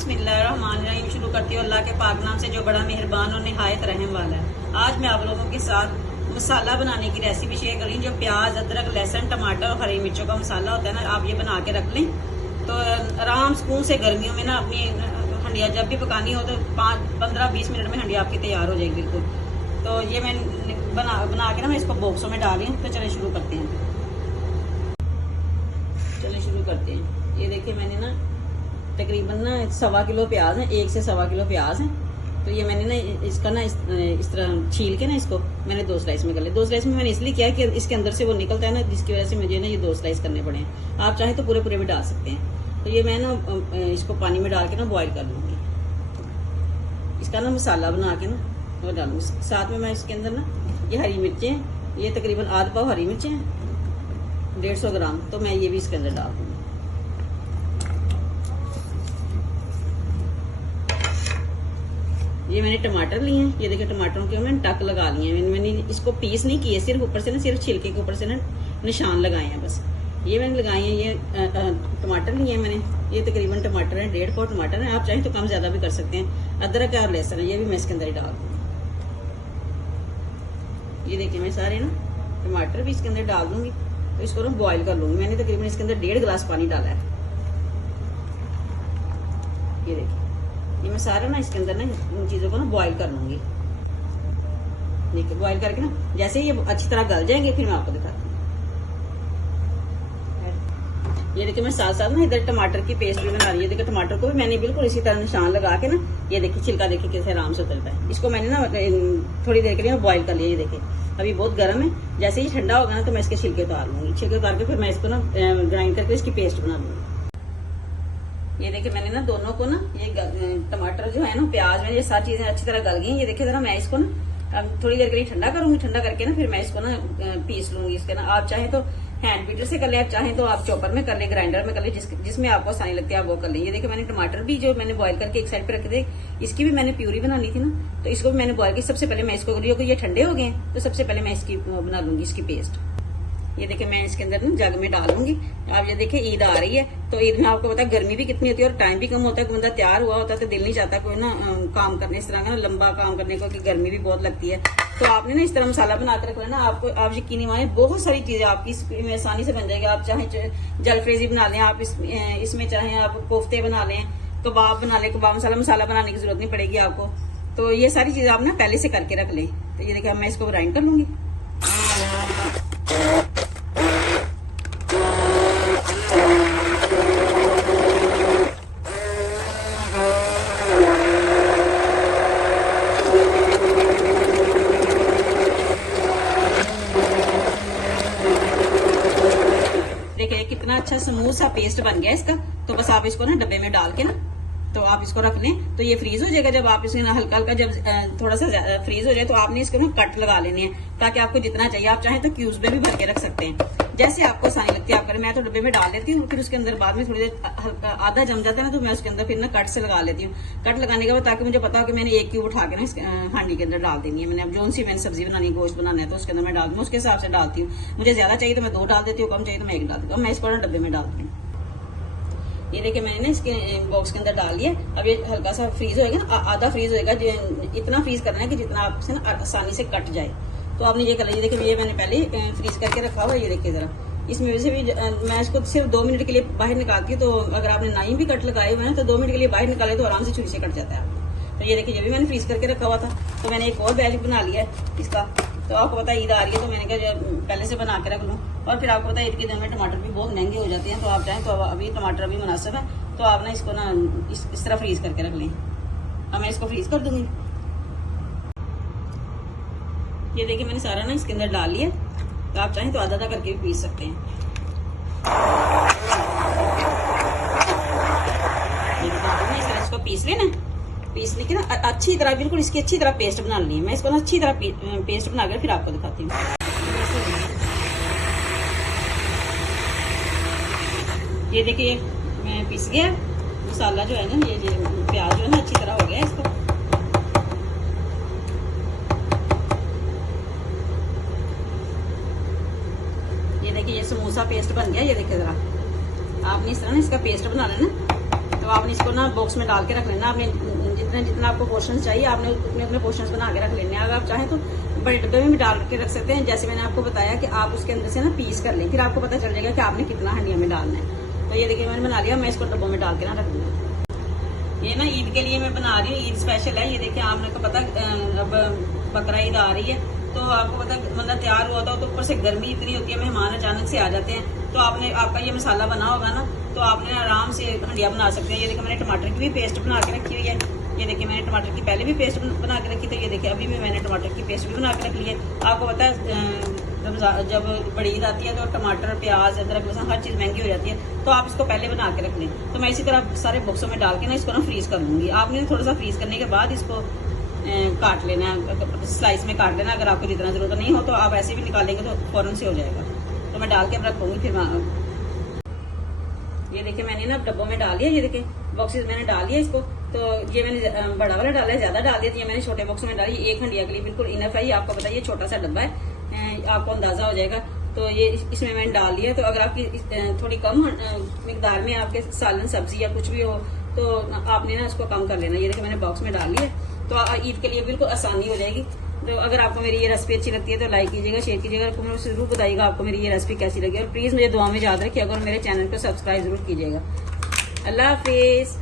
बिस्मिल्लाहिर्रहमानिर्रहीम शुरू करती हूँ अल्लाह के पाक नाम से जो बड़ा मेहरबान और निहायत रहम वाला है। आज मैं आप लोगों के साथ मसाला बनाने की रेसिपी शेयर कर रही हूँ। जो प्याज, अदरक, लहसुन, टमाटर और हरी मिर्चों का मसाला होता है ना, आप ये बना के रख लें तो आराम सुकून से गर्मियों में ना अपनी हंडिया जब भी पकानी हो तो 15-20 मिनट में हंडिया आपकी तैयार हो जाएगी बिल्कुल। तो ये मैं बना के ना मैं इसको बॉक्सों में डाली हूँ। तो चले शुरू करते हैं। ये देखिए मैंने ना तकरीबन ना 1.25 किलो प्याज है, 1 से 1.25 किलो प्याज है। तो ये मैंने ना इसका ना इस तरह छील के ना इसको मैंने 2 स्लाइस में कर लिया। 2 स्लाइस में मैंने इसलिए किया कि इसके अंदर से वो निकलता है ना, जिसकी वजह से मुझे ना ये 2 स्लाइस करने पड़े हैं। आप चाहे तो पूरे भी डाल सकते हैं। तो ये मैं ना इसको पानी में डाल के ना बॉईल कर लूँगी। इसका ना मसाला बना के ना वो डालूंगी। साथ में मैं इसके अंदर ना ये हरी मिर्चें, ये तकरीबन आधा पाव हरी मिर्चें 150 ग्राम, तो मैं ये भी इसके अंदर डाल दूँगी। ये मैंने टमाटर लिए हैं। ये देखिए टमाटरों के मैंने टक लगा लिए हैं। मैंने इसको पीस नहीं किए, सिर्फ ऊपर से ना सिर्फ छिलके के ऊपर से ना निशान लगाए हैं बस। ये मैंने लगाए हैं। ये टमाटर लिए हैं मैंने। ये तकरीबन टमाटर है 1.5 पाव टमाटर है। आप चाहें तो कम ज्यादा भी कर सकते हैं। अदरक और लहसुन है, ये भी मैं इसके अंदर ही डाल दूँगी। ये देखिए मैं सारे ना टमाटर भी इसके अंदर डाल दूंगी। तो इसको ना बॉईल कर लूंगी। मैंने तकरीबन इसके अंदर 1.5 गिलास पानी डाला है। ये देखिए ये मैं सारा ना इसके अंदर ना इन चीजों को ना बॉईल कर लूंगी। देखिए बॉईल करके ना जैसे ये अच्छी तरह गल जाएंगे फिर मैं आपको दिखाती हूँ। ये देखिए मैं साथ साथ ना इधर टमाटर की पेस्ट भी बना रही है। देखिए टमाटर को भी मैंने बिल्कुल इसी तरह निशान लगा के ना, ये देखिए छिलका देखिए कैसे आराम से उतरता है। इसको मैंने ना थोड़ी देर के लिए बॉईल कर लिया। ये देखिए अभी बहुत गर्म है। जैसे ही ठंडा होगा ना तो मैं इसके छिलके उतार लूंगी। छिलके उतार के फिर मैं इसको ना ग्राइंड करके इसकी पेस्ट बना लूंगी। ये देखिए मैंने ना दोनों को ना ये टमाटर जो है ना, प्याज में ये सारी चीजें अच्छी तरह गल गई। ये देखिए जरा मैं इसको ना अब थोड़ी देर के लिए ठंडा करूंगी। ठंडा करके ना फिर मैं इसको ना पीस लूंगी। इसके ना आप चाहे तो हैंड बीटर से कर ले, आप चाहें तो आप चॉपर में कर ले, ग्राइंडर में कर ले, जिसमें आपको आसानी लगती है आप वो कर लें। ये देखिए मैंने टमाटर भी जो मैंने बॉईल करके एक साइड पे रखे थे, इसकी भी मैंने प्यूरी बनानी थी ना, तो इसको भी मैंने बॉईल की। सबसे पहले मैं इसको ये ठंडे हो गए तो सबसे पहले मैं इसकी बना लूंगी इसकी पेस्ट। ये देखिए मैं इसके अंदर ना जग में डाल लूंगी। आप ये देखिए ईद आ रही है तो ईद में आपको पता है गर्मी भी कितनी होती है और टाइम भी कम होता है। बंदा तैयार हुआ होता है तो दिल नहीं चाहता कोई ना काम करने इस तरह का ना लंबा काम करने को, कि गर्मी भी बहुत लगती है। तो आपने ना इस तरह मसाला बनाकर रख लेना। आपको आप यकीनी माने बहुत सारी चीजें आपकी इसमें आसानी से बन जाएगी। आप चाहे जलफ्रेजी बना लें, आप इसमें चाहे आप कोफ्ते बना लें, कबाब बना लें। कबाब मसाला बनाने की जरूरत नहीं पड़ेगी आपको। तो ये सारी चीजें आप ना पहले से करके रख लें। तो ये देखिए मैं इसको ग्राइंड कर लूंगी। देखिए कितना अच्छा स्मूथ सा पेस्ट बन गया इसका। तो बस आप इसको ना डब्बे में डाल के ना तो आप इसको रख लें। तो ये फ्रीज हो जाएगा। जब आप इसमें हल्का हल्का जब थोड़ा सा फ्रीज हो जाए तो आपने इसको ना कट लगा लेनी है, ताकि आपको जितना चाहिए। आप चाहें तो क्यूब्स में भी भर के रख सकते हैं, जैसे आपको आसानी लगती है आप करें। मैं तो डब्बे में डाल लेती हूँ, फिर उसके अंदर बाद में थोड़ी देर आधा जम जाता है ना तो मैं उसके अंदर फिर ना कट से लगा लेती हूँ। कट लगाने के बाद ताकि मुझे पता हो कि मैंने 1 क्यूब उठा के ना हांडी के अंदर डाल देनी है। मैंने अब जो सी मैंने सब्जी बनानी है, गोश्त बनाना है, तो उसके अंदर मैं डाल दूँ, उसके हिसाब से डालती हूँ। मुझे ज्यादा चाहिए तो मैं 2 डाल देती हूँ, कम चाहिए तो मैं 1 डाल देती हूँ। मैं इसको ना डब्बे में डालती हूँ। ये देखिए मैंने ना इसके बॉक्स के अंदर डाल लिया। अब ये हल्का सा फ्रीज होएगा ना, आधा फ्रीज होएगा। इतना फ्रीज करना है कि जितना आपसे ना आसानी से कट जाए। तो आपने ये कर लीजिए। देखिए ये मैंने पहले फ्रीज करके रखा हुआ है। ये देखिए जरा इसमें वैसे भी मैं इसको सिर्फ 2 मिनट के लिए बाहर निकालती हूँ। तो अगर आपने नाई भी कट लगाए हुए हैं तो 2 मिनट के लिए बाहर निकाले तो आराम से छुरी से कट जाता है आपको। तो ये देखिए ये भी मैंने फ्रीज करके रखा हुआ था। तो मैंने एक और बैच बना लिया है इसका। तो आपको पता है ईद आ रही है तो मैंने कहा पहले से बना के रख लूँ। और फिर आपको पता है ईद के दिन में टमाटर भी बहुत महंगे हो जाते हैं। तो आप चाहें तो अभी टमाटर अभी मुनासिब है तो आप ना इसको ना इस तरह फ्रीज करके रख लें। अब मैं इसको फ्रीज कर दूंगी। ये देखिए मैंने सारा ना इसके अंदर डाल लिया। तो आप चाहें तो आधा करके भी पीस सकते हैं। इसको पीस लेना, पीसने की ना अच्छी तरह बिल्कुल इसकी अच्छी तरह पेस्ट बना ली है। मैं इसको ना अच्छी तरह पेस्ट बना कर फिर आपको दिखाती हूँ। ये देखिए मैं पीस गया मसाला जो है ना, ये प्याज जो है ना अच्छी तरह हो गया इसको। ये देखिए ये समोसा पेस्ट बन गया। ये देखिए जरा आपने इस तरह ना इसका पेस्ट बना लेना। तो आपने इसको ना बॉक्स में डाल के रख लेना। आपने जितना आपको पोर्शन चाहिए आपने उतने पोर्शन बना के रख लेने। अगर आप चाहें तो बड़े डब्बे में भी डाल के रख सकते हैं, जैसे मैंने आपको बताया कि आप उसके अंदर से ना पीस कर लें, फिर आपको पता चल जाएगा कि आपने कितना हंडिया में डालना है। तो ये देखिए मैंने बना लिया, मैं इसको डब्बों में डाल के ना रख दूंगा। ये ना ईद के लिए मैं बना रही हूँ, ईद स्पेशल है। ये देखिए आपको पता अब बकरा ईद आ रही है, तो आपको पता मतलब तैयार हुआ था, तो ऊपर से गर्मी इतनी होती है, मेहमान अचानक से आ जाते हैं। तो आपका ये मसाला बना होगा ना, तो आपने आराम से हंडिया बना सकते हैं। ये देखिए मैंने टमाटर की भी पेस्ट बना के रखी हुई है। ये देखिए मैंने टमाटर की पहले भी पेस्ट बना के रखी, तो ये देखिए अभी भी मैंने टमाटर की पेस्ट भी बना के रख ली है। आपको पता है जब बड़ी ईद आती है तो टमाटर, प्याज, अदरक, लहसुन हर चीज़ महंगी हो जाती है, तो आप इसको पहले बना के रख लें। तो मैं इसी तरह सारे बॉक्सों में डाल के ना इसको ना फ्रीज कर लूँगी। आपने थोड़ा सा फ्रीज करने के बाद इसको काट लेना, स्लाइस में काट लेना। अगर आपको जितना जरूरत नहीं हो तो आप ऐसे भी निकालेंगे तो फौरन से हो जाएगा। तो मैं डाल के अब रखूँगी। फिर ये देखिए मैंने ना डब्बों में डाल दिया, ये देखिए बॉक्सेस मैंने डाल दिया इसको। तो ये मैंने बड़ा वाला डाला है, ज्यादा डाल दिया। ये मैंने छोटे बॉक्स में डाली, एक हंडिया के लिए बिल्कुल इनफ है। ये आपको पता है ये छोटा सा डब्बा है, आपको अंदाजा हो जाएगा। तो ये इसमें मैंने डाल दिया। तो अगर आपकी थोड़ी कम मिकदार में आपके सालन सब्जी या कुछ भी हो तो आपने ना उसको कम कर लेना। ये देखिए मैंने बॉक्स में डाल लिया, तो ईद के लिए बिल्कुल आसानी हो जाएगी। तो अगर आपको मेरी ये रेसिपी अच्छी लगती है तो लाइक कीजिएगा, शेयर कीजिएगा, कमेंट जरूर बताइएगा आपको मेरी ये रेसिपी कैसी लगी। और प्लीज मुझे दुआ में याद रखिएगा और मेरे चैनल को सब्सक्राइब जरूर कीजिएगा। अल्लाह हाफिज।